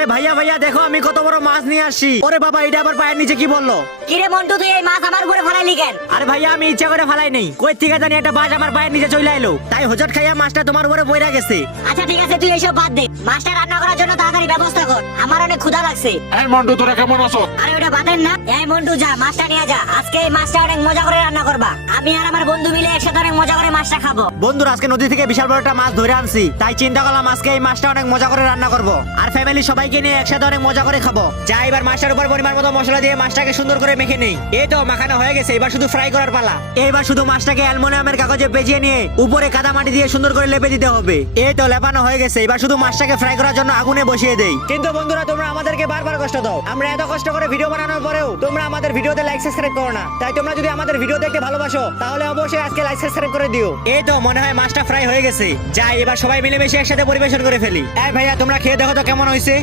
আরে ভাইয়া ভাইয়া দেখো আমি কত বড় মাছ নিয়ে আসছি। ওরে বাবা এটা আবার পায়ের নিচে কি বললো? কিরে মন্টু তুই এই মাছ আমার উপরে ফেলাইলি কেন? আরে ভাইয়া আমি ইচ্ছা করে ফেলাই নেই, কই থেকে জানি একটা বাজ আমার পায়ের নিচে চলে এলো, তাই হোঁচট খাইয়া মাছটা তোমার উপরে পড়ে গেছে। আচ্ছা ঠিক আছে তুই এইসব বাদ দে, মাছটা রান্না করার জন্য তাড়াতাড়ি ব্যবস্থা কর, আমার অনেক ক্ষুধা লাগছে। এই মন্টু তোরা কেমন আছো? আরে ওটা বাতেন না। এই মন্টু যা মাছটা নিয়ে যা, আজকে এই মাছটা অনেক মজা করে রান্না করবা। আমি আর আমার বন্ধু মিলে একসাথে অনেক মজা করে মাছটা খাবো। বন্ধুরা আজকে নদী থেকে বিশাল বড় একটা মাছ ধরে আনছি, তাই চিন্তা করলাম আজকে এই মাছটা অনেক মজা করে রান্না করব আর ফ্যামিলি সবাইকে নিয়ে একসাথে অনেক মজা করে খাবো। যা এবার মাছটার উপর পরিমাণ মতো মশলা দিয়ে মাছটাকে সুন্দর করে মেখে নেই। এই তো মাখানো হয়ে গেছে, এবার শুধু ফ্রাই করার পালা। এবার শুধু মাছটাকে অ্যালুমিনিয়ামের কাগজে পেঁচিয়ে নিয়ে উপরে কাদা মাটি দিয়ে সুন্দর করে লেপে দিতে হবে। এই তো লেপানো হয়ে গেছে, এবার শুধু মাছটাকে ফ্রাই করার জন্য আগুনে বসিয়ে দেই। কিন্তু বন্ধুরা তোমরা আমাদেরকে বারবার কষ্ট দাও, আমরা এত কষ্ট করে ভিডিও বানানোর পরেও তোমরা আমাদের ভিডিওতে লাইক সাবস্ক্রাইব করো না। তাই তোমরা যদি আমাদের ভিডিও দেখতে ভালোবাসো তাহলে অবশ্যই আজকে লাইক সাবস্ক্রাইব করে দিও। এই তো মনে হয় মাছটা ফ্রাই হয়ে গেছে, যাই এবার সবাই মিলেমিশে একসাথে পরিবেশন করে ফেলি। এই ভাইয়া তোমরা খেয়ে দেখো তো কেমন হয়েছে।